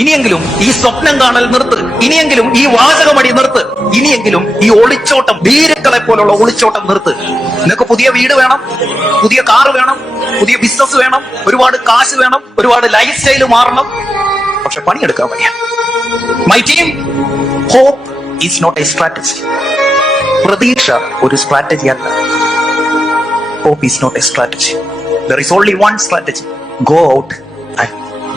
ഇനിയെങ്കിലും ഈ സ്വപ്നം കാണൽ നിർത്ത്, ഇനിയെങ്കിലും ഈ വാചകമടി നിർത്ത്, ഇനിയെങ്കിലും ഈ ഒളിച്ചോട്ടം, ഭീരുക്കളെ പോലുള്ള ഒളിച്ചോട്ടം നിർത്ത്. നിനക്ക് പുതിയ വീട് വേണം, പുതിയ കാറ് വേണം, പുതിയ ബിസിനസ് വേണം, ഒരുപാട് കാശ് വേണം, ഒരുപാട് ലൈഫ് സ്റ്റൈല് മാറണം, പക്ഷെ പണിയെടുക്കാൻ വയ്യ. My team, hope is not a strategy. പ്രതീക്ഷ ഒരു സ്ട്രാറ്റജി അല്ല. Hope is not a strategy. There is only one strategy. Go out and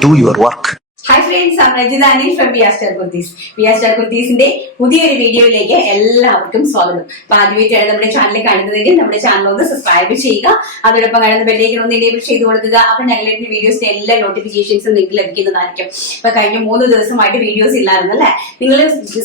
do your work. Hi friends, I'm Rajita Anil from VR Star Kurtis. VR Star Kurtisന്റെ പുതിയൊരു വീഡിയോയിലേക്ക് എല്ലാവർക്കും സ്വാഗതം. അപ്പൊ ആദ്യമായിട്ടാണ് നമ്മുടെ ചാനൽ കാണുന്നതെങ്കിൽ നമ്മുടെ ചാനൽ ഒന്ന് സബ്സ്ക്രൈബ് ചെയ്യുക, അതോടൊപ്പം കാണുന്ന ബെല്ലൈക്കൺ ഒന്ന് എനേബിൾ ചെയ്ത് കൊടുക്കുക. അപ്പൊ ഞങ്ങളുടെ വീഡിയോസിന്റെ എല്ലാ നോട്ടിഫിക്കേഷൻസും നിങ്ങൾക്ക് ലഭിക്കുന്നതായിരിക്കും. ഇപ്പൊ കഴിഞ്ഞ 3 ദിവസമായിട്ട് വീഡിയോസ് ഇല്ലായിരുന്നു അല്ലെ? നിങ്ങൾ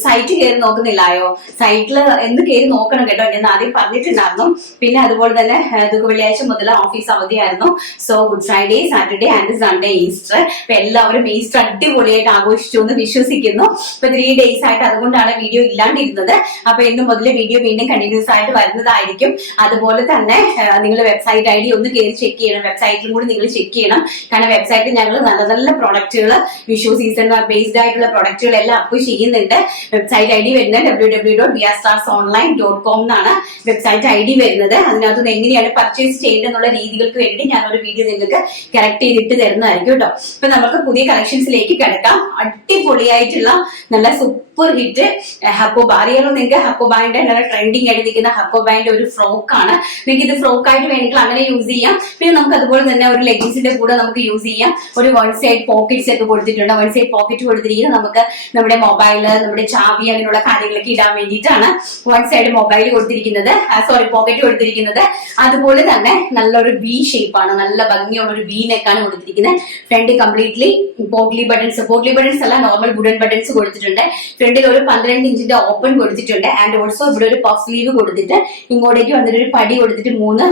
സൈറ്റ് കയറി നോക്കുന്നില്ലായോ? സൈറ്റിൽ എന്ത് കയറി നോക്കണം കേട്ടോ, ഞാൻ ആദ്യം പറഞ്ഞിട്ടുണ്ടായിരുന്നു. പിന്നെ അതുപോലെ തന്നെ വെള്ളിയാഴ്ച മുതൽ ഓഫീസ് അവധിയായിരുന്നു. So good Friday, Saturday and Sunday Easter. അപ്പൊ എല്ലാവരും ഈസ്റ്റർ അടിപൊളിയായിട്ട് ആഘോഷിച്ചു എന്ന് വിശ്വസിക്കുന്നു. ഇപ്പൊ 3 days ആയിട്ട് അതുകൊണ്ടാണ് വീഡിയോ ഇല്ലാണ്ടിരുന്നത്. അപ്പൊ ഇന്ന് മുതൽ വീഡിയോ വീണ്ടും കണ്ടിന്യൂസ് ആയിട്ട് വരുന്നതായിരിക്കും. അതുപോലെ തന്നെ നിങ്ങൾ വെബ്സൈറ്റ് ഐ ഡി ഒന്ന് കയറി ചെക്ക് ചെയ്യണം, വെബ്സൈറ്റിലും കൂടി നിങ്ങൾ ചെക്ക് ചെയ്യണം. കാരണം വെബ്സൈറ്റിൽ ഞങ്ങൾ നല്ല നല്ല പ്രൊഡക്റ്റുകൾ, വിഷു സീസൺ ബേസ്ഡ് ആയിട്ടുള്ള പ്രൊഡക്റ്റുകൾ എല്ലാം അപ്പ് ചെയ്യുന്നുണ്ട്. വെബ്സൈറ്റ് ഐ ഡി വരുന്നത് www.vrstarsonline.com എന്നാണ് വെബ്സൈറ്റ് ഐ ഡി വരുന്നത്. അതിനകത്ത് എങ്ങനെയാണ് പർച്ചേസ് ചെയ്യേണ്ടത് എന്നുള്ള രീതികൾക്ക് വേണ്ടി ഞാനൊരു വീഡിയോ നിങ്ങൾക്ക് കറക്റ്റ് ചെയ്തിട്ട് തരുന്നതായിരിക്കും കേട്ടോ. ഇപ്പൊ നമുക്ക് പുതിയ കളക്ഷൻസിലേക്ക് കിടക്കാം. അടിപൊളിയായിട്ടുള്ള നല്ല സൂപ്പർ ഹിറ്റ് ഹക്കോബ അറിയാലോ നിങ്ങൾക്ക്? ഹക്കോബാന്റെ ട്രെൻഡിങ് ആയിട്ട് നിൽക്കുന്ന ഹക്കോബാന്റെ ഒരു ഫ്രോക്കാണ്. നിങ്ങൾക്ക് ഇത് ഫ്രോക്ക് ആയിട്ട് വേണമെങ്കിൽ അങ്ങനെ യൂസ് ചെയ്യാം. പിന്നെ നമുക്ക് അതുപോലെ തന്നെ ഒരു ലെഗിൻസിന്റെ കൂടെ നമുക്ക് യൂസ് ചെയ്യാം. ഒരു 1 side പോക്കറ്റ്സ് ഒക്കെ കൊടുത്തിട്ടുണ്ട്. 1 side പോക്കറ്റ് കൊടുത്തിരിക്കുന്നത് നമുക്ക് നമ്മുടെ മൊബൈല്, നമ്മുടെ ചാവി, അങ്ങനെയുള്ള കാര്യങ്ങളൊക്കെ ഇടാൻ വേണ്ടിയിട്ടാണ് 1 side മൊബൈൽ കൊടുത്തിരിക്കുന്നത്, പോക്കറ്റ് കൊടുത്തിരിക്കുന്നത്. അതുപോലെ തന്നെ നല്ലൊരു വി ഷേപ്പാണ്, നല്ല ഭംഗിയുള്ള ഒരു വി നെക്കാണ് കൊടുത്തിരിക്കുന്നത്. ഫ്രണ്ട് കംപ്ലീറ്റ്ലി പോട്ട്ലി ബട്ടൺസ് അല്ല, നോർമൽ വുഡൻ ബട്ടൺസ് കൊടുത്തിട്ടുണ്ട്. ഫ്രണ്ടിൽ ഒരു 12 ഇഞ്ചിന്റെ ഓപ്പൺ കൊടുത്തിട്ടുണ്ട്. ആൻഡ് ഓൾസോ ഇവിടെ ഒരു പഫ് സ്ലീവ് കൊടുത്തിട്ട് ഇങ്ങോട്ടേക്ക് വന്നിട്ട് ഒരു പടി കൊടുത്തിട്ട് 3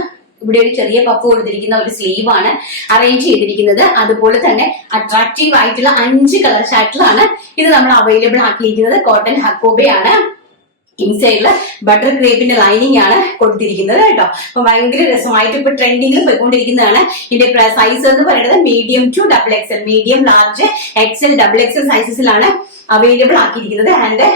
ഇവിടെ ഒരു ചെറിയ പഫ് കൊടുത്തിരിക്കുന്ന ഒരു സ്ലീവ് ആണ് അറേഞ്ച് ചെയ്തിരിക്കുന്നത്. അതുപോലെ തന്നെ അട്രാക്റ്റീവ് ആയിട്ടുള്ള 5 കളർ ചാർട്ടിലാണ് ഇത് നമ്മൾ അവൈലബിൾ ആക്കിയിരിക്കുന്നത്. കോട്ടൺ ഹക്കോബയാണ്. ഇൻസൈഡില് ബട്ടർ ക്രേപ്പിന്റെ ലൈനിങ് ആണ് കൊടുത്തിരിക്കുന്നത് കേട്ടോ. അപ്പൊ ഭയങ്കര രസമായിട്ട് ഇപ്പൊ ട്രെൻഡിങ്ങിൽ പോയിക്കൊണ്ടിരിക്കുന്നതാണ്. ഇതിന്റെ സൈസ് എന്ന് പറയുന്നത് medium to XXL, medium, large, XL, XXL സൈസസിലാണ് അവൈലബിൾ ആക്കിയിരിക്കുന്നത്. ആൻഡ്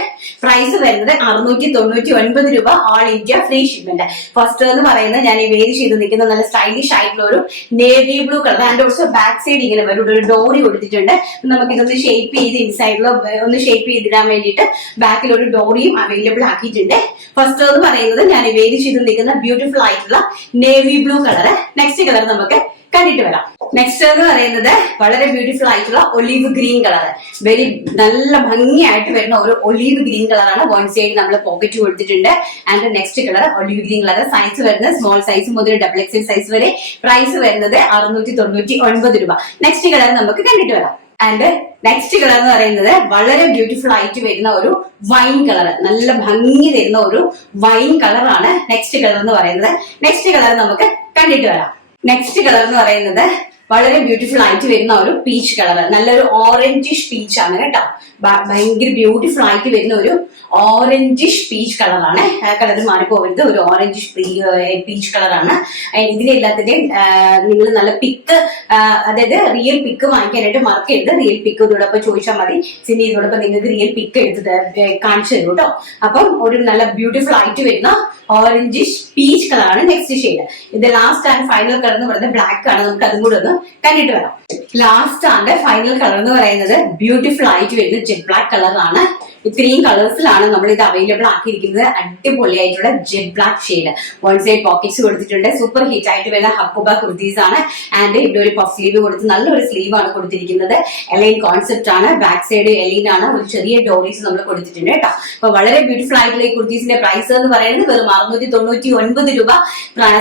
പ്രൈസ് വരുന്നത് 699 രൂപ, all India free shipment. First എന്ന് പറയുന്നത് ഞാൻ ഈ വേരി ചെയ്ത് നിൽക്കുന്ന നല്ല സ്റ്റൈലിഷ് ആയിട്ടുള്ള ഒരു navy blue colour. And also back side ഇങ്ങനെ വരും, ഒരു ഡോറി കൊടുത്തിട്ടുണ്ട്. നമുക്ക് ഇതൊന്ന് ഷേപ്പ് ചെയ്ത് ഇൻസൈഡിലോ ഒന്ന് ഷേപ്പ് ചെയ്തിടാൻ വേണ്ടിയിട്ട് ബാക്കിൽ ഒരു ഡോറിയും അവൈലബിൾ ആക്കിയിട്ടുണ്ട്. ഫസ്റ്റ് എന്ന് പറയുന്നത് ഞാൻ ഈ വേരി ചെയ്ത് നിൽക്കുന്ന ബ്യൂട്ടിഫുൾ ആയിട്ടുള്ള navy blue colour. Next colour നമുക്ക് കണ്ടിട്ട് വരാം. നെക്സ്റ്റ് എന്ന് പറയുന്നത് വളരെ ബ്യൂട്ടിഫുൾ ആയിട്ടുള്ള ഒലീവ് ഗ്രീൻ കളർ. വെരി നല്ല ഭംഗിയായിട്ട് വരുന്ന ഒരു ഒലീവ് ഗ്രീൻ കളറാണ്. 1 side നമ്മൾ പോക്കറ്റ് കൊടുത്തിട്ടുണ്ട്. And next colour olive green colour. Size വരുന്നത് സ്മോൾ സൈസ് മുതൽ XXL സൈസ് വരെ. പ്രൈസ് വരുന്നത് 699 രൂപ. നെക്സ്റ്റ് കളർ നമുക്ക് കണ്ടിട്ട് വരാം. ആൻഡ് നെക്സ്റ്റ് കളർ എന്ന് പറയുന്നത് വളരെ ബ്യൂട്ടിഫുൾ ആയിട്ട് വരുന്ന ഒരു വൈൻ കളർ, നല്ല ഭംഗി തരുന്ന ഒരു വൈൻ കളറാണ് നെക്സ്റ്റ് കളർ എന്ന് പറയുന്നത്. നെക്സ്റ്റ് കളർ നമുക്ക് കണ്ടിട്ട് വരാം. നെക്സ്റ്റ് കളർ എന്ന് പറയുന്നത് വളരെ ബ്യൂട്ടിഫുൾ ആയിട്ട് വരുന്ന ഒരു പീച്ച് കളർ, നല്ലൊരു ഓറഞ്ചിഷ് പീച്ച് ആണ് കേട്ടോ. ഭയങ്കര ബ്യൂട്ടിഫുൾ ആയിട്ട് വരുന്ന ഒരു ഓറഞ്ചിഷ് പീച്ച് കളറാണ്. കളർ മാറിപ്പോകരുത്, ഒരു ഓറഞ്ചിഷ് പീച്ച് കളറാണ്. ഇതിലെല്ലാത്തിന്റെയും നിങ്ങൾ നല്ല പിക്ക്, അതായത് റിയൽ പിക്ക് വാങ്ങിക്കാനായിട്ട് മറക്കരുത്. റിയൽ പിക്ക് ഇതോടൊപ്പം ചോദിച്ചാൽ മതി. സിനി ഇതോടൊപ്പം നിങ്ങൾക്ക് റിയൽ പിക്ക് എടുത്ത് കാണിച്ചു തരും കേട്ടോ. അപ്പം ഒരു നല്ല ബ്യൂട്ടിഫുൾ ആയിട്ട് വരുന്ന ഓറഞ്ചിഷ് പീച്ച് കളറാണ് നെക്സ്റ്റ് ഷെയ്ഡ്. ഇത് ലാസ്റ്റ് ആൻഡ് ഫൈനൽ കളർ എന്ന് പറയുന്നത് ബ്ലാക്ക് ആണ്. നമുക്ക് അതും കൂടെ ഒന്ന് കണ്ടിട്ട് വരാം. ലാസ്റ്റ് ആൻഡ് ഫൈനൽ കളർ എന്ന് പറയുന്നത് ബ്യൂട്ടിഫുൾ ആയിട്ട് വരുന്ന ജെറ്റ് ബ്ലാക്ക് കളറാണ്. ഇത്രയും കളേഴ്സിലാണ് നമ്മൾ ഇത് അവൈലബിൾ ആക്കിയിരിക്കുന്നത്. അടിപൊളിയായിട്ടുള്ള jet black shade. 1 side pockets കൊടുത്തിട്ടുണ്ട്. സൂപ്പർ ഹിറ്റ് ആയിട്ട് വരുന്ന ഹക്കോബ കുർത്തീസ് ആണ്. ആൻഡ് ഇവിടെ ഒരു പഫ് സ്ലീവ് കൊടുത്ത് നല്ലൊരു സ്ലീവ് ആണ് കൊടുത്തിരിക്കുന്നത്. എലൈൻ കോൺസെപ്റ്റ് ആണ്. ബാക്ക് സൈഡ് എലൈൻ ആണ്. ഒരു ചെറിയ ഡോറീസ് നമ്മൾ കൊടുത്തിട്ടുണ്ട് കേട്ടോ. അപ്പൊ വളരെ ബ്യൂട്ടിഫുൾ ആയിട്ടുള്ള ഈ കുർത്തീസിന്റെ പ്രൈസ് എന്ന് പറയുന്നത് വെറും 699 രൂപ.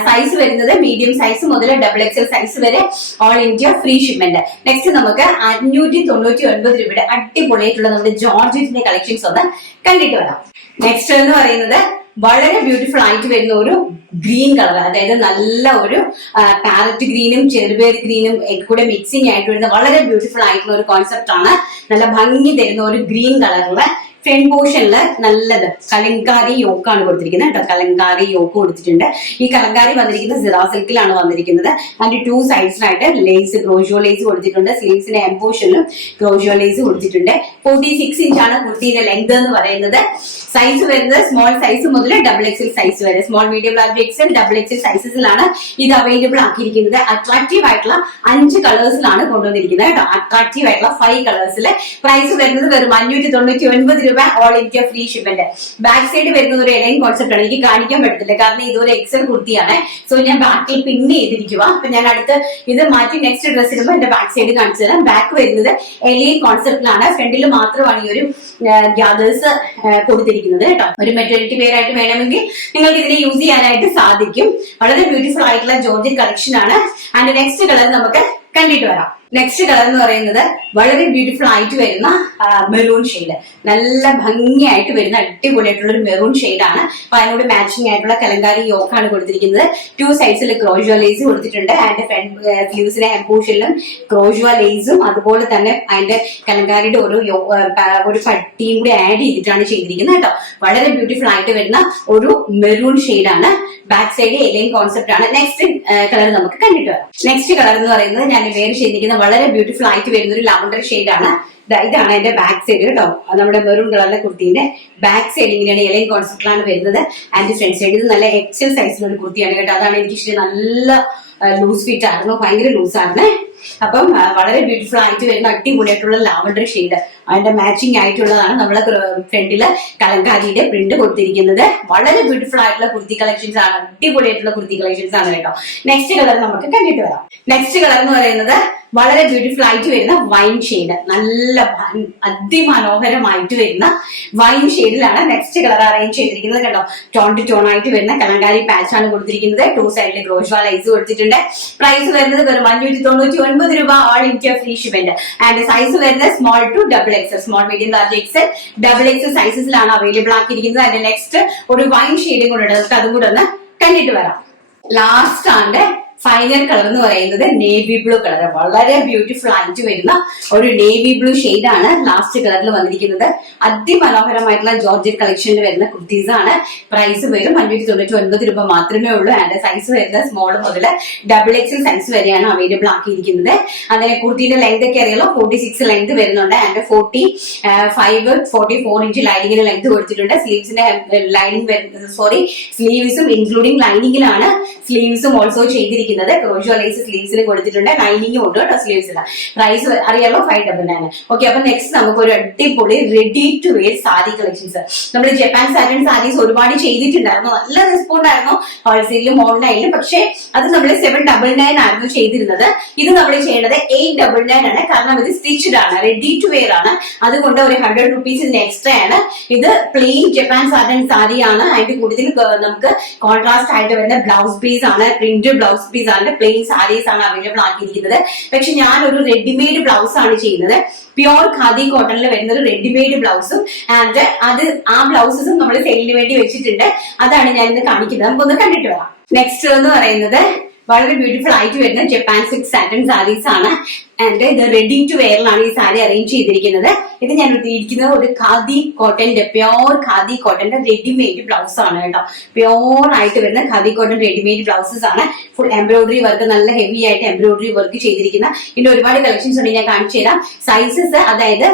സൈസ് വരുന്നത് മീഡിയം സൈസ് മുതൽ XXL സൈസ് വരെ, all India free shipment. Next നമുക്ക് 599 രൂപയുടെ അടിപൊളിയായിട്ടുള്ള നമ്മുടെ ജോർജറ്റിന്റെ കളക്ഷൻസ് ഒന്ന് കണ്ടിട്ട് വരാം. നെക്സ്റ്റ് എന്ന് പറയുന്നത് വളരെ ബ്യൂട്ടിഫുൾ ആയിട്ട് വരുന്ന ഒരു ഗ്രീൻ കളർ, അതായത് നല്ല ഒരു പാരറ്റ് ഗ്രീനും ചെറുപയർ ഗ്രീനും കൂടെ മിക്സിംഗ് ആയിട്ട് വരുന്ന വളരെ ബ്യൂട്ടിഫുൾ ആയിട്ടുള്ള ഒരു കോൺസെപ്റ്റ് ആണ്. നല്ല ഭംഗി തരുന്ന ഒരു ഗ്രീൻ കളറില് ഫ്രണ്ട് പോർഷനില് നല്ലത് കലങ്കാരി യോക്കാണ് കൊടുത്തിരിക്കുന്നത് കേട്ടോ. കലങ്കാരി യോക്ക് കൊടുത്തിട്ടുണ്ട്. ഈ കലങ്കാരി വന്നിരിക്കുന്നത് സിറാ സിൽക്കിലാണ് വന്നിരിക്കുന്നത്. അതിന്റെ 2 സൈഡ്സിലായിട്ട് ലേസ് ക്രോഷോ ലേസ് കൊടുത്തിട്ടുണ്ട്. സ്ലീവ്സിന്റെ എം പോർഷനിലും ക്രോഷോ ലേസ് കൊടുത്തിട്ടുണ്ട്. 46 ഇഞ്ചാണ് കുർത്തിയുടെ ലെങ്ത് എന്ന് പറയുന്നത്. സൈസ് വരുന്നത് സ്മോൾ സൈസ് മുതൽ XXL സൈസ് വരെ, small medium large XL XXL സൈസസിലാണ് ഇത് അവൈലബിൾ ആക്കിയിരിക്കുന്നത്. അട്രാക്റ്റീവ് ആയിട്ടുള്ള 5 കളേഴ്സിലാണ് കൊണ്ടുവന്നിരിക്കുന്നത് കേട്ടോ. അട്രാക്റ്റീവ് ആയിട്ടുള്ള 5 കളേഴ്സിൽ പ്രൈസ് വരുന്നത് വെറും 599 രൂപ, all India free shipment. Back side വരുന്നത് ഒരു എലൈൻ കോൺസെപ്റ്റ് ആണ്. എനിക്ക് കാണിക്കാൻ പറ്റത്തില്ല കാരണം ഇതൊരു XL കുർത്തിയാണ്. സോ ഞാൻ ബാക്കിൽ പിൻ ചെയ്തിരിക്കുക. അപ്പൊ ഞാൻ അടുത്ത് ഇത് മാറ്റി നെക്സ്റ്റ് ഡ്രസ് ഇടുമ്പോൾ എന്റെ ബാക്ക് സൈഡ് കാണിച്ചു തരാം. ബാക്ക് വരുന്നത് എലൈൻ കോൺസെപ്റ്റിലാണ്. ഫ്രണ്ടിൽ മാത്രമാണ് ഈ ഒരു ഗ്യാദേഴ്സ് കൊടുത്തിരിക്കുന്നത് കേട്ടോ. ഒരു മെറ്റേണിറ്റി വെയർ ആയിട്ട് വേണമെങ്കിൽ നിങ്ങൾക്ക് ഇതിനെ യൂസ് ചെയ്യാനായിട്ട് സാധിക്കും. വളരെ ബ്യൂട്ടിഫുൾ ആയിട്ടുള്ള ജോർജറ്റ് കളക്ഷൻ ആണ്. ആൻഡ് നെക്സ്റ്റ് കളർ നമുക്ക് കണ്ടിട്ട് വരാം. നെക്സ്റ്റ് കളർ എന്ന് പറയുന്നത് വളരെ ബ്യൂട്ടിഫുൾ ആയിട്ട് വരുന്ന മെറൂൺ ഷെയ്ഡ്, നല്ല ഭംഗിയായിട്ട് വരുന്ന അടിപൊളിയായിട്ടുള്ള ഒരു മെറൂൺ ഷെയ്ഡാണ്. അപ്പൊ അതിനോട് മാച്ചിങ് ആയിട്ടുള്ള കലങ്കാരി യോക്കാണ് കൊടുത്തിരിക്കുന്നത്. 2 സൈഡ്സിൽ ക്രോഷോ ലേസ് കൊടുത്തിട്ടുണ്ട്. അതിന്റെ ഫ്രണ്ട് സ്ലീവ്സിലെ എംപോഷനിലും ക്രോഷോ ലേസും അതുപോലെ തന്നെ അതിന്റെ കലങ്കാരിയുടെ ഒരു പട്ടിയും കൂടി ആഡ് ചെയ്തിട്ടാണ് ചെയ്തിരിക്കുന്നത് കേട്ടോ. വളരെ ബ്യൂട്ടിഫുൾ ആയിട്ട് വരുന്ന ഒരു മെറൂൺ ഷെയ്ഡാണ്. ബാക്ക് സൈഡ് എലൈൻ കോൺസെപ്റ്റ് ആണ്. നെക്സ്റ്റ് കളർ നമുക്ക് കണ്ടിട്ട് വരാം. നെക്സ്റ്റ് കളർ എന്ന് പറയുന്നത് ഞാൻ വേറെ ചെയ്തിരിക്കുന്ന വളരെ ബ്യൂട്ടിഫുൾ ആയിട്ട് വരുന്ന ഒരു ലാവണ്ടർ ഷെയ്ഡാണ്. ഇതാണ് എന്റെ ബാക്ക് സൈഡ് കേട്ടോ. നമ്മുടെ മെറൂൺ കളറിലെ കുർത്തിന്റെ ബാക്ക് സൈഡ് ഇങ്ങനെയാണ് എലൈൻ കോൺസെപ്റ്റിലാണ് വരുന്നത്. ആൻഡ് ഫ്രണ്ട് സൈഡ് ഇത് നല്ല XL സൈസിലുള്ള ഒരു കുർത്തിയാണ് കേട്ടോ. അതാണ് എനിക്ക് ഇഷ്ടം. നല്ല ലൂസ് ഫിറ്റ് ആയിരുന്നു, ഭയങ്കര ലൂസ് ആയിരുന്നേ. അപ്പം വളരെ ബ്യൂട്ടിഫുൾ ആയിട്ട് വരുന്ന അടിപൊളിയായിട്ടുള്ള ലാവണ്ടർ ഷെയ്ഡ്, അതിന്റെ മാച്ചിങ് ആയിട്ടുള്ളതാണ് നമ്മളെ ഫ്രണ്ടില് കലങ്കാരിയുടെ പ്രിന്റ് കൊടുത്തിരിക്കുന്നത്. വളരെ ബ്യൂട്ടിഫുൾ ആയിട്ടുള്ള കുർത്തി കളക്ഷൻസ് ആണ്, അടിപൊളിയായിട്ടുള്ള കുർത്തി കളക്ഷൻസ് ആണ് കേട്ടോ. നെക്സ്റ്റ് കളർ നമുക്ക് കണ്ടിട്ട് വരാം. നെക്സ്റ്റ് കളർ എന്ന് പറയുന്നത് വളരെ ബ്യൂട്ടിഫുൾ ആയിട്ട് വരുന്ന വൈൻ ഷെയ്ഡ്, നല്ല അതിമനോഹരമായിട്ട് വരുന്ന വൈൻ ഷെയ്ഡിലാണ് നെക്സ്റ്റ് കളർ അറേഞ്ച് ചെയ്തിരിക്കുന്നത് കേട്ടോ. ടോൺ ടു ടോൺ ആയിട്ട് വരുന്ന കലങ്കാരി പാച്ച് ആണ് കൊടുത്തിരിക്കുന്നത്. 2 സൈഡിൽ ക്രോഷോ ലൈസ് കൊടുത്തിട്ടുണ്ട്. പ്രൈസ് വരുന്നത് വെറും 599 രൂപ, all India free shipment. And size വരുന്നത് small to XXL, small medium large XL XXL സൈസസിലാണ് അവൈലബിൾ ആക്കിയിരിക്കുന്നത്. അതിന്റെ നെക്സ്റ്റ് ഒരു വൈൻ ഷെയ്ഡും കൂടെ ഉണ്ട്. അതും കൂടെ ഒന്ന് കണ്ടിട്ട് വരാം. ലാസ്റ്റ് ആണ് ഫൈനൽ കളർ എന്ന് പറയുന്നത് നേവി ബ്ലൂ കളർ. വളരെ ബ്യൂട്ടിഫുൾ ആയിട്ട് വരുന്ന ഒരു നേവി ബ്ലൂ ഷെയ്ഡാണ് ലാസ്റ്റ് കളറിൽ വന്നിരിക്കുന്നത്. അതിമനോഹരമായിട്ടുള്ള ജോർജറ്റ് കളക്ഷനിൽ വരുന്ന കുർത്തീസ് ആണ്. പ്രൈസ് വരും 599 രൂപ മാത്രമേ ഉള്ളൂ. ആൻഡ് സൈസ് വരുന്നത് സ്മോൾ മുതൽ XXL സൈസ് വരെയാണ് അവൈലബിൾ ആക്കിയിരിക്കുന്നത്. അങ്ങനെ കുർത്തിയുടെ ലെങ്ത് ഒക്കെ അറിയാലോ, 46 ലെങ്ത് വരുന്നുണ്ട്. ആൻഡ് 44 ഇഞ്ച് ലൈനിങ്ങിന് ലെങ്ത് കൊടുത്തിട്ടുണ്ട്. സ്ലീവ്സിന്റെ ലൈനിങ് വരുന്നത് സ്ലീവ്സും ഇൻക്ലൂഡിംഗ് ലൈനിങ്ങിലാണ് സ്ലീവ്സും ഓൾസോ ചെയ്തിരിക്കുന്നത്. ക്രോഷോ ലേസ് സ്ലീവ്സിന് കൊടുത്തിട്ടുണ്ട്. ലൈനിങ്ങും ഉണ്ട് കേട്ടോ സ്ലീവ്സിന്. പ്രൈസ് അറിയാലോ 599. ഓക്കെ, അപ്പൊ നെക്സ്റ്റ് നമുക്ക് ഒരു അടിപൊളി ready to wear sari collections. നമ്മൾ ജപ്പാൻ സാറ്റൻ സാരീസ് ഒരുപാട് ചെയ്തിട്ടുണ്ടായിരുന്നു, നല്ല റെസ്പോണ്ട് ആയിരുന്നു ഹോൾസെയിലും ഓൺലൈനിലും. പക്ഷേ അത് നമ്മൾ 799 ആയിരുന്നു ചെയ്തിരുന്നത്. ഇത് നമ്മൾ ചെയ്യേണ്ടത് 899 ആണ്. കാരണം ഇത് സ്റ്റിച്ച്ഡ് ആണ്, റെഡി ടു വെയർ ആണ്. അതുകൊണ്ട് ഒരു 100 റുപ്പീസ് ഇതിന് എക്സ്ട്രാ ആണ്. ഇത് പ്ലെയിൻ ജപ്പാൻ സാറ്റൻ സാരി ആണ്. അതിന്റെ കൂടുതൽ നമുക്ക് കോൺട്രാസ്റ്റ് ആയിട്ട് വരുന്ന ബ്ലൗസ് പീസ് ആണ്, പ്രിന്റ് ബ്ലൗസ് പീസ് ആണ്, പ്ലെയിൻ സാരീസ് ആണ് അവൈലബിൾ ആക്കിയിരിക്കുന്നത്. പക്ഷെ ഞാൻ ഒരു റെഡിമെയ്ഡ് ബ്ലൗസ് ആണ് ചെയ്യുന്നത്. പ്യോർ ഖാദി കോട്ടണിൽ വരുന്ന ഒരു റെഡിമെയ്ഡ് ബ്ലൗസും ആൻഡ് ആ ബ്ലൗസസും നമ്മൾ സെയിലിന് വേണ്ടി വെച്ചിട്ടുണ്ട്. അതാണ് ഞാൻ ഇന്ന് കാണിക്കുന്നത്. നമുക്കൊന്ന് കണ്ടിട്ട് വരാം. നെക്സ്റ്റ് എന്ന് പറയുന്നത് വളരെ ബ്യൂട്ടിഫുൾ ആയിട്ട് വരുന്ന ജപ്പാൻ സിൽക്ക് സാറ്റൻ സാരീസ് ആണ്. ആൻഡ് ഇത് റെഡി ടു വെയറിലാണ് ഈ സാരി അറേഞ്ച് ചെയ്തിരിക്കുന്നത്. ഇത് ഞാൻ എടുത്തിരിക്കുന്നത് ഒരു ഖാദി കോട്ടന്റെ, പ്യോർ ഖാദി കോട്ടന്റെ റെഡിമെയ്ഡ് ബ്ലൗസ് ആണ് കേട്ടോ. പ്യോർ ആയിട്ട് വരുന്ന ഖാദി കോട്ടൺ റെഡിമെയ്ഡ് ബ്ലൗസസ് ആണ്. ഫുൾ എംബ്രോയിഡറി വർക്ക്, നല്ല ഹെവി ആയിട്ട് എംബ്രോയിഡറി വർക്ക് ചെയ്തിരിക്കുന്ന. ഇതിന്റെ ഒരുപാട് കളക്ഷൻസ് ഉണ്ട്, ഞാൻ കാണിച്ചു തരാം. സൈസസ് അതായത്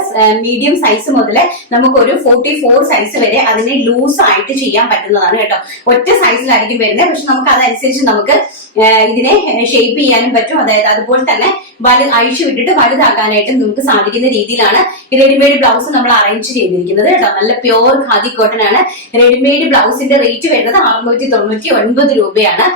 മീഡിയം സൈസ് മുതൽ നമുക്കൊരു 44 സൈസ് വരെ അതിനെ ലൂസ് ആയിട്ട് ചെയ്യാൻ പറ്റുന്നതാണ് കേട്ടോ. ഒറ്റ സൈസിലായിരിക്കും വരുന്നത്. പക്ഷെ നമുക്ക് അതനുസരിച്ച് നമുക്ക് ഇതിനെ ഷേപ്പ് ചെയ്യാനും പറ്റും. അതായത് അതുപോലെ തന്നെ അഴിച്ചു വിട്ടിട്ട് വലുതാക്കാനായിട്ട് നമുക്ക് സാധിക്കുന്ന രീതിയിലാണ് ഈ റെഡിമെയ്ഡ് ബ്ലൗസ് നമ്മൾ അറേഞ്ച് ചെയ്തിരിക്കുന്നത് കേട്ടോ. നല്ല പ്യോർ ഖാദി കോട്ടൺ ആണ്. റെഡിമെയ്ഡ് ബ്ലൗസിന്റെ റേറ്റ് വരുന്നത് 699 രൂപയാണ്.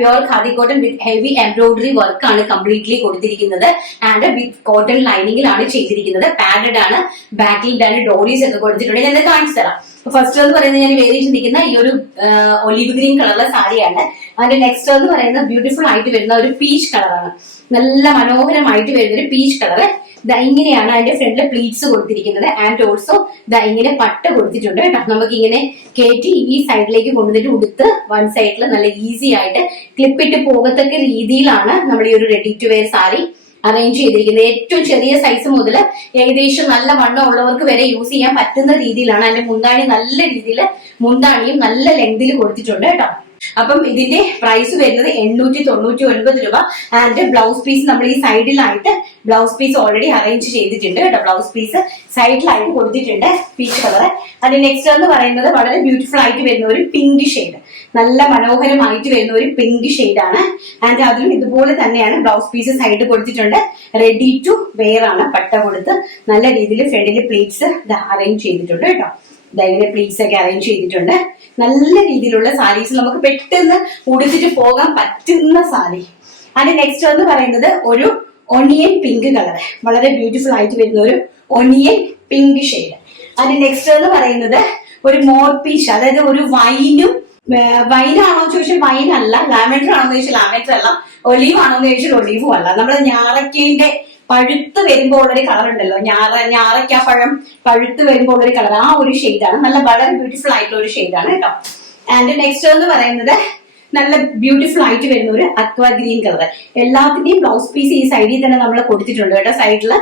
പ്യോർ ഖാദി കോട്ടൺ വിത്ത് ഹെവി എംബ്രോയിഡറി വർക്ക് ആണ് കംപ്ലീറ്റ്ലി കൊടുത്തിരിക്കുന്നത്. ആൻഡ് വിത്ത് കോട്ടൺ ലൈനിങ്ങിലാണ് ചെയ്തിരിക്കുന്നത്. പാഡഡ് ആണ്, ബാക്കിൽ തന്നെ ഡോറീസ് ഒക്കെ കൊടുത്തിട്ടുണ്ട്. ഞാൻ കാണിച്ചു തരാം. ഫസ്റ്റ് എന്ന് പറയുന്നത് ഞാൻ വേറെ ചിന്തിക്കുന്ന ഈ ഒരു ഒലിവ് ഗ്രീൻ കളറിലെ സാരിയാണ്. അതിന്റെ നെക്സ്റ്റ് എന്ന് പറയുന്നത് ബ്യൂട്ടിഫുൾ ആയിട്ട് വരുന്ന ഒരു പീച്ച് കളറാണ്. നല്ല മനോഹരമായിട്ട് വരുന്ന ഒരു പീച്ച് കളർ. ഇങ്ങനെയാണ് അതിന്റെ ഫ്രണ്ടിലെ പ്ലീറ്റ്സ് കൊടുത്തിരിക്കുന്നത്. ആൻഡ് ഓൾസോ ഇങ്ങനെ പട്ട് കൊടുത്തിട്ടുണ്ട് കേട്ടോ. നമുക്ക് ഇങ്ങനെ കയറ്റി ഈ സൈഡിലേക്ക് കൊണ്ടുവന്നിട്ട് ഉടുത്ത് വൺ സൈഡിൽ നല്ല ഈസി ആയിട്ട് ക്ലിപ്പിട്ട് പോകത്തക്ക രീതിയിലാണ് നമ്മൾ ഈ ഒരു ready to wear sari arrange ചെയ്തിരിക്കുന്നത്. ഏറ്റവും ചെറിയ സൈസ് മുതൽ ഏകദേശം നല്ല വണ്ണം ഉള്ളവർക്ക് വരെ യൂസ് ചെയ്യാൻ പറ്റുന്ന രീതിയിലാണ്. അതിന്റെ മുന്താണി നല്ല രീതിയിൽ മുന്താണിയും നല്ല ലെങ്തിൽ കൊടുത്തിട്ടുണ്ട് കേട്ടോ. അപ്പം ഇതിന്റെ പ്രൈസ് വരുന്നത് 899 രൂപ. ആൻഡ് ബ്ലൗസ് പീസ് നമ്മൾ ഈ സൈഡിലായിട്ട് ബ്ലൗസ് പീസ് ഓൾറെഡി അറേഞ്ച് ചെയ്തിട്ടുണ്ട് കേട്ടോ. ബ്ലൗസ് പീസ് സൈഡിലായിട്ട് കൊടുത്തിട്ടുണ്ട് പീച്ച് കളർ. അതിന് നെക്സ്റ്റ് എന്ന് പറയുന്നത് വളരെ ബ്യൂട്ടിഫുൾ ആയിട്ട് വരുന്ന ഒരു പിങ്ക് ഷെയ്ഡ്, നല്ല മനോഹരമായിട്ട് വരുന്ന ഒരു പിങ്ക് ഷെയ്ഡാണ്. ആൻഡ് അതിലും ഇതുപോലെ തന്നെയാണ് ബ്ലൗസ് പീസ് സൈഡ് കൊടുത്തിട്ടുണ്ട്. റെഡി ടു വെയർ ആണ്. പട്ട കൊടുത്ത് നല്ല രീതിയിൽ ഫ്രണ്ടിൽ പ്ലീറ്റ്സ് അറേഞ്ച് ചെയ്തിട്ടുണ്ട് കേട്ടോ. ഇങ്ങനെ പ്ലീറ്റ്സ് ഒക്കെ അറേഞ്ച് ചെയ്തിട്ടുണ്ട്. നല്ല രീതിയിലുള്ള സാരീസ് നമുക്ക് പെട്ടെന്ന് ഉടുത്തിട്ട് പോകാൻ പറ്റുന്ന സാരി. അതിന് നെക്സ്റ്റ് എന്ന് പറയുന്നത് ഒരു ഒണിയൻ പിങ്ക് കളർ, വളരെ ബ്യൂട്ടിഫുൾ ആയിട്ട് വരുന്ന ഒരു ഒണിയൻ പിങ്ക് ഷെയ്ഡ്. അതിന് നെക്സ്റ്റ് എന്ന് പറയുന്നത് ഒരു മോർപീഷ്, അതായത് ഒരു വൈനാണോ ചോദിച്ചാൽ വൈൻ അല്ല, ലാവൻഡർ ആണോ ചോദിച്ചാൽ ലാവൻഡർ അല്ല, ഒലീവ് ആണോ ചോദിച്ചാൽ ഒലീവും അല്ല. നമ്മുടെ ഞാറക്കേന്റെ പഴുത്ത് വരുമ്പോൾ ഉള്ളൊരു കളർ ഉണ്ടല്ലോ, ഞാറയ്ക്ക പഴം പഴുത്ത് വരുമ്പോൾ ഉള്ളൊരു കളർ, ആ ഒരു ഷെയ്ഡാണ്. നല്ല വളരെ ബ്യൂട്ടിഫുൾ ആയിട്ടുള്ള ഒരു ഷെയ്ഡാണ് കേട്ടോ. ആൻഡ് നെക്സ്റ്റ് എന്ന് പറയുന്നത് നല്ല ബ്യൂട്ടിഫുൾ ആയിട്ട് വരുന്ന ഒരു അക്വ ഗ്രീൻ കളർ. എല്ലാത്തിന്റെയും ബ്ലൗസ് പീസ് ഈ സൈഡിൽ തന്നെ നമ്മൾ കൊടുത്തിട്ടുണ്ട് കേട്ടോ. സൈഡില്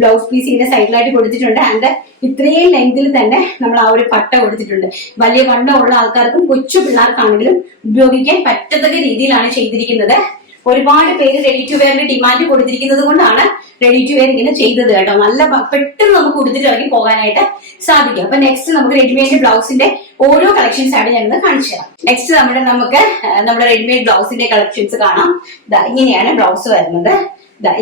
ബ്ലൗസ് പീസ് ഇതിന്റെ സൈഡിലായിട്ട് കൊടുത്തിട്ടുണ്ട്. ആൻഡ് ഇത്രയും ലെങ്തിൽ തന്നെ നമ്മൾ ആ ഒരു പട്ട കൊടുത്തിട്ടുണ്ട്. വലിയ വണ്ണമുള്ള ആൾക്കാർക്കും കൊച്ചു പിള്ളേർക്കാണെങ്കിലും ഉപയോഗിക്കാൻ പറ്റത്തക്ക രീതിയിലാണ് ചെയ്തിരിക്കുന്നത്. ഒരുപാട് പേര് റെഡി ടു വെയറിന്റെ ഡിമാൻഡ് കൊടുത്തിരിക്കുന്നത് കൊണ്ടാണ് റെഡി ടു വെയർ ഇങ്ങനെ ചെയ്തത് കേട്ടോ. നല്ല പെട്ടെന്ന് നമുക്ക് കൊടുത്തിട്ട് ഇറങ്ങി പോകാനായിട്ട് സാധിക്കും. അപ്പൊ നെക്സ്റ്റ് നമുക്ക് റെഡിമെയ്ഡ് ബ്ലൗസിന്റെ ഓരോ കളക്ഷൻസ് ആയിട്ട് ഞാനൊന്ന് കാണിച്ചു തരാം. നെക്സ്റ്റ് നമ്മുടെ റെഡിമെയ്ഡ് ബ്ലൗസിന്റെ കളക്ഷൻസ് കാണാം. ഇങ്ങനെയാണ് ബ്ലൗസ് വരുന്നത്.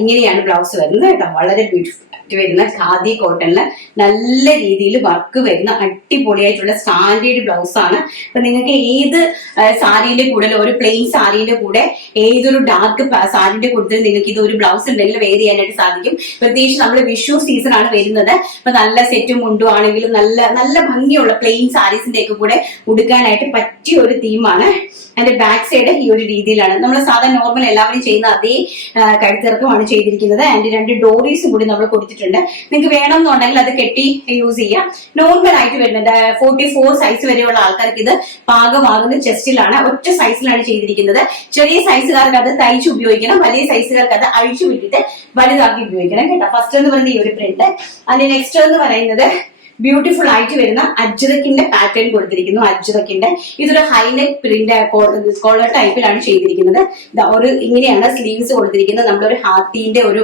ഇങ്ങനെയാണ് ബ്ലൗസ് വരുന്നത് കേട്ടോ. വളരെ ബ്യൂട്ടിഫുൾ ആയിട്ട് വരുന്ന ഖാദി കോട്ടണില് നല്ല രീതിയിൽ വർക്ക് വരുന്ന അടിപൊളിയായിട്ടുള്ള സ്റ്റാൻഡേർഡ് ബ്ലൗസ് ആണ്. അപ്പൊ നിങ്ങൾക്ക് ഏത് സാരിയുടെ കൂടെ, ഒരു പ്ലെയിൻ സാരിയുടെ കൂടെ ഏതൊരു ഡാർക്ക് സാരിയുടെ കൂടെ നിങ്ങൾക്ക് ഇത് ഒരു ബ്ലൗസ് ഉണ്ടെങ്കിൽ വെയർ ചെയ്യാനായിട്ട് സാധിക്കും. പ്രത്യേകിച്ച് നമ്മൾ വിഷു സീസൺ ആണ് വരുന്നത്. അപ്പൊ നല്ല സെറ്റും മുണ്ടും ആണെങ്കിലും നല്ല ഭംഗിയുള്ള പ്ലെയിൻ സാരീസിന്റെ ഒക്കെ കൂടെ ഉടുക്കാനായിട്ട് പറ്റിയ ഒരു തീമാണ്. അതിന്റെ ബാക്ക് സൈഡ് ഈ ഒരു രീതിയിലാണ്. നമ്മൾ സാധാരണ നോർമൽ എല്ലാവരും ചെയ്യുന്ന അതേ കഴുത്തിറക്കമാണ് ചെയ്തിരിക്കുന്നത്. ആൻഡ് 2 ഡോറീസും കൂടി നമ്മൾ കൊടുത്തിട്ടുണ്ട്. നിങ്ങൾക്ക് വേണമെന്നുണ്ടെങ്കിൽ അത് കെട്ടി യൂസ് ചെയ്യാം. നോർമൽ ആയിട്ട് വരുന്നുണ്ട് 44 സൈസ് വരെയുള്ള ആൾക്കാർക്ക് ഇത് പാകമാകുന്ന ചെസ്റ്റിലാണ്. ഒറ്റ സൈസിലാണ് ചെയ്തിരിക്കുന്നത്. ചെറിയ സൈസുകാർക്ക് അത് തയ്ച്ച് ഉപയോഗിക്കണം, വലിയ സൈസുകാർക്ക് അത് അഴിച്ചു വിട്ടിട്ട് വലുതാക്കി ഉപയോഗിക്കണം കേട്ടോ. ഫസ്റ്റ് എന്ന് പറയുന്നത് ഈ ഒരു പ്രിന്റ്. അതിന് നെക്സ്റ്റ് എന്ന് പറയുന്നത് ബ്യൂട്ടിഫുൾ ആയിട്ട് വരുന്ന അജ്രക്കിന്റെ പാറ്റേൺ കൊടുത്തിരിക്കുന്നു. അജ്രക്കിന്റെ ഇതൊരു ഹൈനെക്ക് പ്രിന്റ് കോളർ ടൈപ്പിലാണ് ചെയ്തിരിക്കുന്നത്. ഇങ്ങനെയാണ് സ്ലീവ്സ് കൊടുത്തിരിക്കുന്നത്. നമ്മളൊരു ഹാർട്ടിന്റെ ഒരു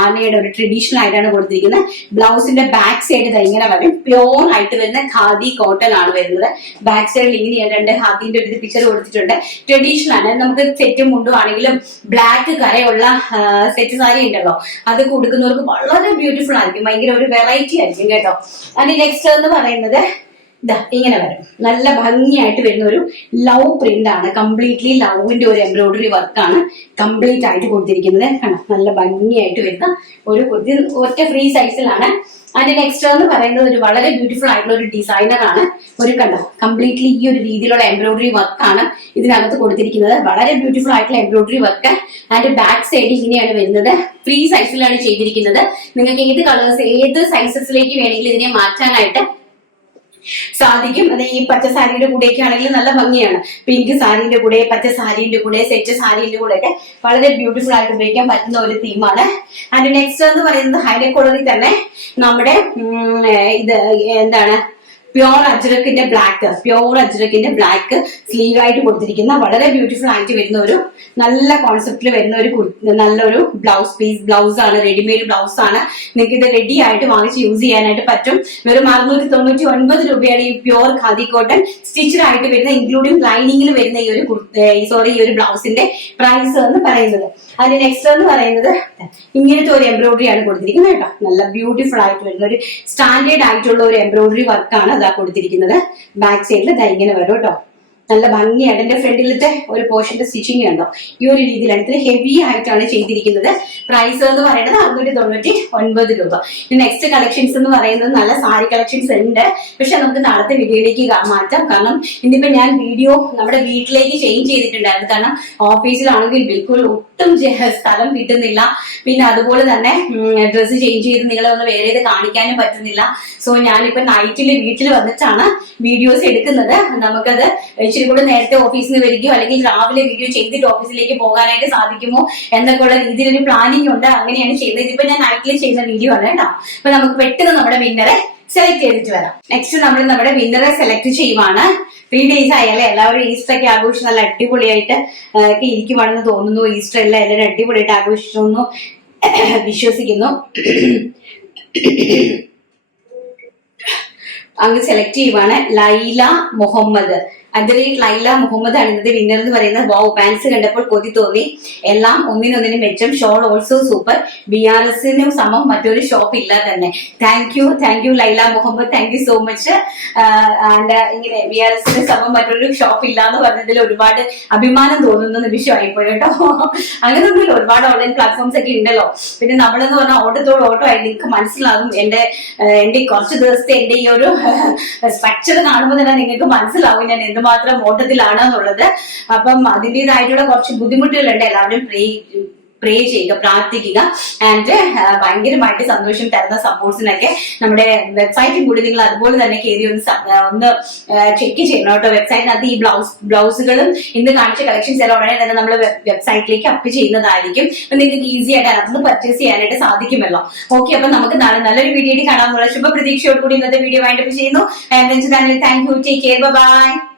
ആനയുടെ ഒരു ട്രഡീഷണൽ ആയിട്ടാണ് കൊടുത്തിരിക്കുന്നത്. ബ്ലൗസിന്റെ ബാക്ക് സൈഡ് ഇങ്ങനെ വരും. പ്യോർ ആയിട്ട് വരുന്ന ഖാദി കോട്ടൺ ആണ് വരുന്നത്. ബാക്ക് സൈഡിൽ ഇങ്ങനെയാണ് 2 ഹാർട്ടിന്റെ ഒരു പിക്ചർ കൊടുത്തിട്ടുണ്ട്. ട്രഡീഷണൽ ആണ്. നമുക്ക് സെറ്റും മുണ്ടും ആണെങ്കിലും ബ്ലാക്ക് കരയുള്ള സെറ്റ് സാരി ഉണ്ടല്ലോ, അത് കൊടുക്കുന്നവർക്ക് വളരെ ബ്യൂട്ടിഫുൾ ആയിരിക്കും. ഭയങ്കര ഒരു വെറൈറ്റി ആയിരിക്കും കേട്ടോ. അതിന് നെക്സ്റ്റ് എന്ന് പറയുന്നത് ഇങ്ങനെ വരും. നല്ല ഭംഗിയായിട്ട് വരുന്ന ഒരു ലവ് പ്രിന്റ് ആണ്. കംപ്ലീറ്റ്ലി ലവിന്റെ ഒരു എംബ്രോയിഡറി വർക്കാണ് കംപ്ലീറ്റ് ആയിട്ട് കൊടുത്തിരിക്കുന്നത്. നല്ല ഭംഗിയായിട്ട് വരുന്ന ഒരു ഒറ്റ ഫ്രീ സൈസിലാണ്. അതിന്റെ നെക്സ്റ്റ് എന്ന് പറയുന്നത് ഒരു വളരെ ബ്യൂട്ടിഫുൾ ആയിട്ടുള്ള ഒരു ഡിസൈനർ ആണ്. കംപ്ലീറ്റ്ലി ഈ ഒരു രീതിയിലുള്ള എംബ്രോയിഡറി വർക്കാണ് ഇതിനകത്ത് കൊടുത്തിരിക്കുന്നത്. വളരെ ബ്യൂട്ടിഫുൾ ആയിട്ടുള്ള എംബ്രോയിഡറി വർക്ക്. അതിന്റെ ബാക്ക് സൈഡ് ഇങ്ങനെയാണ് വരുന്നത്. ഫ്രീ സൈസിലാണ് ചെയ്തിരിക്കുന്നത്. നിങ്ങൾക്ക് ഏത് കളേഴ്സ് ഏത് സൈസസിലേക്ക് വേണമെങ്കിലും ഇതിനെ മാറ്റാനായിട്ട് സാധിക്കും. അത് ഈ പച്ച സാരിയുടെ കൂടെയൊക്കെ ആണെങ്കിൽ നല്ല ഭംഗിയാണ്. പിങ്ക് സാരിന്റെ കൂടെ, പച്ച സാരിന്റെ കൂടെ, സെറ്റ് സാരിന്റെ കൂടെ ഒക്കെ വളരെ ബ്യൂട്ടിഫുൾ ആയിട്ട് ഉപയോഗിക്കാൻ പറ്റുന്ന ഒരു തീമാണ്. അതിന്റെ നെക്സ്റ്റ് എന്ന് പറയുന്നത് ഹൈലൈറ്റ് കളറിൽ തന്നെ നമ്മുടെ പ്യോർ അജ്രക്കിന്റെ ബ്ലാക്ക് സ്ലീവ് ആയിട്ട് കൊടുത്തിരിക്കുന്ന വളരെ ബ്യൂട്ടിഫുൾ ആയിട്ട് വരുന്ന ഒരു നല്ല കോൺസെപ്റ്റിൽ വരുന്ന നല്ലൊരു ബ്ലൗസ് ആണ്. റെഡിമെയ്ഡ് ബ്ലൗസ് ആണ്. നിങ്ങൾക്ക് ഇത് റെഡി ആയിട്ട് വാങ്ങിച്ച് യൂസ് ചെയ്യാനായിട്ട് പറ്റും. വെറും 699 രൂപയാണ് ഈ പ്യോർ ഖാദി കോട്ടൺ സ്റ്റിച്ചഡ് ആയിട്ട് വരുന്ന ഇൻക്ലൂഡിംഗ് ലൈനിങ്ങിൽ വരുന്ന ഈ ഒരു ബ്ലൗസിന്റെ പ്രൈസ് എന്ന് പറയുന്നത്. അതിന് നെക്സ്റ്റ് എന്ന് പറയുന്നത് ഇങ്ങനത്തെ ഒരു എംബ്രോയിഡറി ആണ് കൊടുത്തിരിക്കുന്നത് കേട്ടോ. നല്ല ബ്യൂട്ടിഫുൾ ആയിട്ട് വരുന്ന ഒരു സ്റ്റാൻഡേർഡ് ആയിട്ടുള്ള ഒരു എംബ്രോയിഡറി വർക്കാണ് കൊടുത്തിരിക്കുന്നത്. ബാക്ക് സൈഡിൽ ഇങ്ങനെ വരും കേട്ടോ. നല്ല ഭംഗിയാണ്. എന്റെ ഫ്രണ്ടിലത്തെ ഒരു പോർഷന്റെ സ്റ്റിച്ചിങ് ഉണ്ടോ ഈ ഒരു രീതിയിലാണ്. ഇത്ര ഹെവി ആയിട്ടാണ് ചെയ്തിരിക്കുന്നത്. പ്രൈസ് എന്ന് പറയുന്നത് 699 രൂപ. നെക്സ്റ്റ് കളക്ഷൻസ് എന്ന് പറയുന്നത് നല്ല സാരി കളക്ഷൻസ് ഉണ്ട്. പക്ഷെ നമുക്ക് നാളത്തെ വീഡിയോയിലേക്ക് മാറ്റാം. കാരണം ഇന്നിപ്പോ ഞാൻ വീഡിയോ നമ്മുടെ വീട്ടിലേക്ക് ചേഞ്ച് ചെയ്തിട്ടുണ്ടായിരുന്നു. കാരണം ഓഫീസിലാണെങ്കിൽ ബിൽക്കുൽ ഒട്ടും സ്ഥലം കിട്ടുന്നില്ല. പിന്നെ അതുപോലെ തന്നെ ഡ്രസ്സ് ചേഞ്ച് ചെയ്ത് നിങ്ങളെ ഒന്ന് വേറെ ഇത് കാണിക്കാനും പറ്റുന്നില്ല. സോ ഞാനിപ്പോ നൈറ്റില് വീട്ടിൽ വന്നിട്ടാണ് വീഡിയോസ് എടുക്കുന്നത്. നമുക്കത് ഇച്ചിരി കൂടെ നേരത്തെ ഓഫീസിൽ നിന്ന് വരികയോ അല്ലെങ്കിൽ രാവിലെ വീഡിയോ ചെയ്തിട്ട് ഓഫീസിലേക്ക് പോകാനായിട്ട് സാധിക്കുമോ എന്നൊക്കെ ഉള്ള രീതിയിലൊരു പ്ലാനിങ് ഉണ്ട്. അങ്ങനെയാണ് ചെയ്യുന്നത്. ഇതിപ്പോ ഞാൻ നൈറ്റിൽ ചെയ്യുന്ന വീഡിയോ ആണ് കേട്ടോ. അപ്പൊ നമുക്ക് പെട്ടെന്ന് നമ്മുടെ വിന്നറെ സെലക്ട് ചെയ്തിട്ട് വരാം. നെക്സ്റ്റ് നമ്മൾ നമ്മുടെ വിന്നറെ സെലക്ട് ചെയ്യുവാണ്. 3 days ആയാലേ എല്ലാവരും ഈസ്റ്റർ ഒക്കെ ആഘോഷിച്ച് നല്ല അടിപൊളിയായിട്ട് ഒക്കെ ഇരിക്കുവാണെന്ന് തോന്നുന്നു. ഈസ്റ്റർ എല്ലാം എല്ലാവരും അടിപൊളിയായിട്ട് ആഘോഷിച്ചു വിശ്വസിക്കുന്നു. അങ്ങ് സെലക്ട് ചെയ്യുവാണ് ലൈല മുഹമ്മദ്. @ലൈല മുഹമ്മദ് ആണ് ഇന്നത്തെ വിന്നർ എന്ന് പറയുന്നത്. വൗ, പാൻസ് കണ്ടപ്പോൾ കൊതി തോന്നി. എല്ലാം ഒന്നിനൊന്നിനും മെച്ചം. Shawl also super. BRSനും സമം മറ്റൊരു ഷോപ്പ് ഇല്ല തന്നെ. Thank you Laila Muhammad, thank you so much. ഇങ്ങനെ BRSന് സമം മറ്റൊരു ഷോപ്പ് ഇല്ല എന്ന് പറഞ്ഞതിൽ ഒരുപാട് അഭിമാനം തോന്നുന്ന നിമിഷമായിപ്പോയി കേട്ടോ. അങ്ങനെയൊന്നുമില്ല, ഒരുപാട് ഓൺലൈൻ പ്ലാറ്റ്ഫോംസ് ഒക്കെ ഉണ്ടല്ലോ. പിന്നെ നമ്മളെന്ന് പറഞ്ഞാൽ ഓട്ടത്തോട് ഓട്ടോ ആയിട്ട് നിങ്ങൾക്ക് മനസ്സിലാകും. എന്റെ കുറച്ച് ദിവസത്തെ എന്റെ ഈ ഒരു സ്ട്രക്ചർ കാണുമ്പോൾ തന്നെ നിങ്ങൾക്ക് മനസ്സിലാവും ഞാൻ എന്തുമാത്രം ഓട്ടത്തിലാണ് എന്നുള്ളത്. അപ്പം അതിൻ്റെതായിട്ടുള്ള കുറച്ച് ബുദ്ധിമുട്ടുകളുണ്ട്. എല്ലാവരും പ്രേ ചെയ്യുക, പ്രാർത്ഥിക്കുക. ആൻഡ് ഭയങ്കരമായിട്ട് സന്തോഷം തരുന്ന സപ്പോർട്സിനൊക്കെ നമ്മുടെ വെബ്സൈറ്റിൽ കൂടി നിങ്ങൾ അതുപോലെ തന്നെ കയറി ഒന്ന് ചെക്ക് ചെയ്യണം കേട്ടോ. വെബ്സൈറ്റിനകത്ത് ഈ ബ്ലൗസുകളും ഇന്ന് കാണിച്ച കളക്ഷൻസ് എല്ലാം ഉടനെ തന്നെ നമ്മൾ വെബ്സൈറ്റിലേക്ക് അപ്പ് ചെയ്യുന്നതായിരിക്കും. അപ്പൊ നിങ്ങൾക്ക് ഈസി ആയിട്ട് അതൊന്ന് പർച്ചേസ് ചെയ്യാനായിട്ട് സാധിക്കുമല്ലോ. ഓക്കെ, അപ്പൊ നമുക്ക് നാളെ നല്ലൊരു വീഡിയോ കാണാമെന്നുള്ള ശുഭ പ്രതീക്ഷയോടുകൂടി ഇന്നത്തെ വീഡിയോ വൈൻഡപ്പ് ചെയ്യുന്നു. Thank you, take care, by.